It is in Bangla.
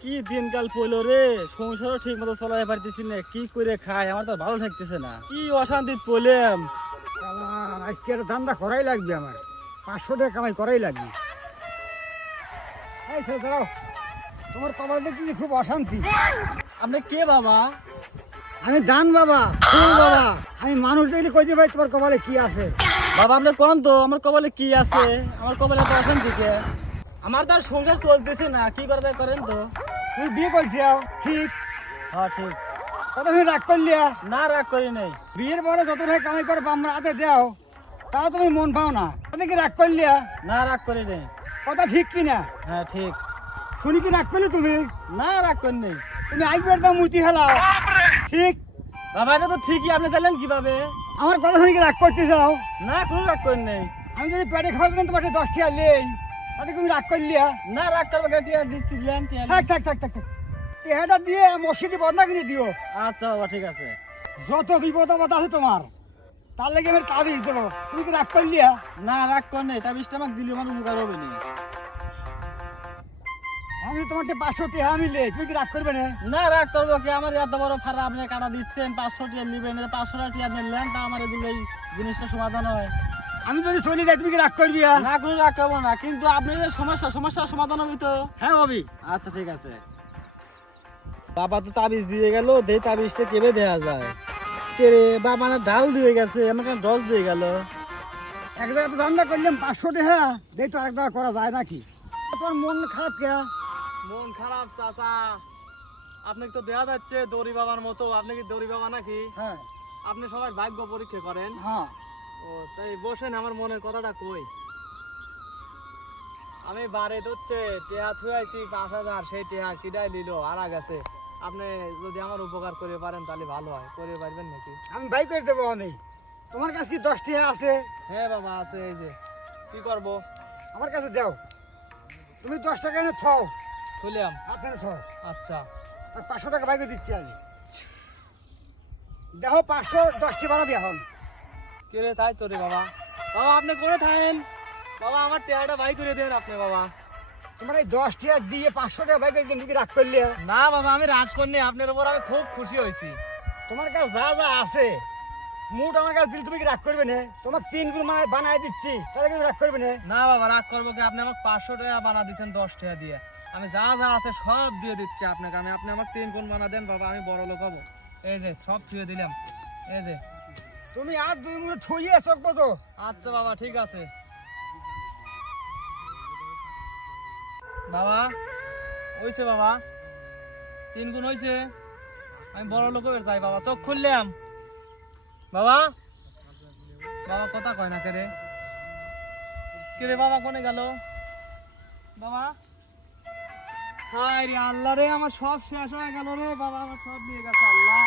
কি দিনকাল পড়লো রে, সংসারও ঠিক মতো চলাই পারতেছি না, কি করে খাই আমার তো ভালো থাকতেছে না, কি অশান্তি পড়লাম। আজকে একটা ধান্দা করাই লাগবে, আমার 500 টাকা কামাই করাই লাগবে। এই ছেলে দাঁড়াও, তোমার কপাল দেখতেছি খুব অশান্তি। আপনি কে বাবা? আমি দান বাবা, ফুল বাবা। আমি মানুষ দেখলে কইতে ভাই তোমার কপালে কি আছে। বাবা আপনি কোন তো আমার কপালে কি আছে? আমার কপালে তো অশান্তি কে? আমার তো আর সংসার চলতেছে না, কি করবে করেন তো। তুমি বিয়ে করছিও ঠিক, হ্যাঁ ঠিক। কথা তুমি রাগ করলিয়া। না রাগ করি নাই। বিয়ের পরে যত ভাই কামাই করে বামরা হাতে দাও, তাও তুমি মন পাও না, কথা কি রাগ করলিয়া? না রাগ করি নাই। কথা ঠিক কি না? হ্যাঁ ঠিক। শুনি কি রাগ করলি তুমি? না রাগ করি নাই। তুমি আইবার দাম মুতি হেলাও ঠিক। বাবা এটা তো ঠিকই, আপনি চাইলেন কিভাবে? আমার কথা শুনে কি রাগ করতে চাও? না কোনো রাগ করি নাই। আমি যদি পেটে খাওয়ার জন্য তোমাকে 10 টাকা নেই, তাতে তুমি রাগ করলিয়া। না রাগ করবে টিয়া দিচ্ছি দিলেন টিয়া। থাক থাক থাক থাক থাক, টেহাটা দিয়ে মসজিদে বন্ধা কিনে দিও। আচ্ছা বাবা ঠিক আছে। যত বিপদ আপদ আছে তোমার, তার লেগে আমি তাবিজ দেবো। তুমি কি রাগ করলিয়া? না রাগ কর নাই, তা বিশটা আমাকে দিলে আমার উপকার হবে না। আমি তোমাকে 500 টাকা আমি লে, তুমি কি রাগ করবে না? না রাগ করবো কি, আমার এত বড় ফাড়া আপনি কাটা দিচ্ছেন, 500 টিয়া নিবেন, 500 টিয়া নিলেন, তা আমার দিলে জিনিসটা সমাধান হয়। আমি যদি চলে যাই তুমি কি রাগ করবি? না কোনো রাগ করবো না, কিন্তু আপনি যে সমস্যার সমাধান হবে তো। হ্যাঁ ভাবি। আচ্ছা ঠিক আছে। বাবা তো তাবিজ দিয়ে গেল, দেই তাবিজটা কেবে দেয়া যায়? কে রে বাবা, না ডাল দিয়ে গেছে, আমার কেন 10 দিয়ে গেল? এক জায়গায় তো ধান্দা করলাম 500 টাকা, দেই তো আরেক জায়গা করা যায় নাকি? তোমার মন খারাপ কে? মন খারাপ চাচা, আপনাকে তো দেয়া যাচ্ছে দড়ি বাবার মতো, আপনি কি দড়ি বাবা নাকি? হ্যাঁ আপনি সবাই ভাগ্য পরীক্ষা করেন। হ্যাঁ। ও তাই বসেন, আমার মনের কথাটা কই। আমি বারে হচ্ছে টেহা থুয়াইছি 5000, সেই টেহা কিডাই নিল আর গেছে। আপনি যদি আমার উপকার করে পারেন তাহলে ভালো হয়, করে পারবেন নাকি? আমি বাই করে দেবো। আমি তোমার কাছে কি 10 টাকা আছে? হ্যাঁ বাবা আছে, এই যে কি করব? আমার কাছে দাও। তুমি 10 টাকা এনে থাও, খুলিয়াম। হাতে এনে থাও। আচ্ছা। আর 500 টাকা বাই করে দিচ্ছি আমি। দেখো 500 10 টাকা বানাবি এখন। কে রে তাই তো রে বাবা। বাবা আপনি করে থাকেন, বাবা আমার টেহাটা বাই করে দেন আপনি বাবা। তোমার এই 10 টাকা দিয়ে 500 টাকা বাই করে দিন, তুমি কি রাগ করলে? না বাবা আমি রাগ করিনি, আপনার উপর আমি খুব খুশি হয়েছি। তোমার কাছে যা যা আছে মুট আমার কাছে দিলে তুমি কি রাগ করবে না? তোমার 3 গুণ বানাই দিচ্ছি, তাহলে কি রাগ করবে না? না বাবা রাগ করবো কি, আপনি আমাকে 500 টাকা বানা দিচ্ছেন 10 টাকা দিয়ে, আমি যা যা আছে সব দিয়ে দিচ্ছি আপনাকে। আপনি আমাকে 3 গুণ বানা দেন বাবা, আমি বড় লোক হবো। এই যে সব ছুঁয়ে দিলাম, এই যে। তুমি আর 2 মিনিট ছুঁয়ে চকবো তো। আচ্ছা বাবা ঠিক আছে। বাবা হইছে বাবা, 3 গুণ হইছে, আমি বড় লোক হয়ে যাই বাবা। চোখ খুললাম বাবা। বাবা কথা কয় না কেরে, কেরে বাবা কোনে গেল বাবা? হায় রে আল্লাহ রে, আমার সব শেষ হয়ে গেল রে বাবা, আমার সব নিয়ে গেছে আল্লাহ।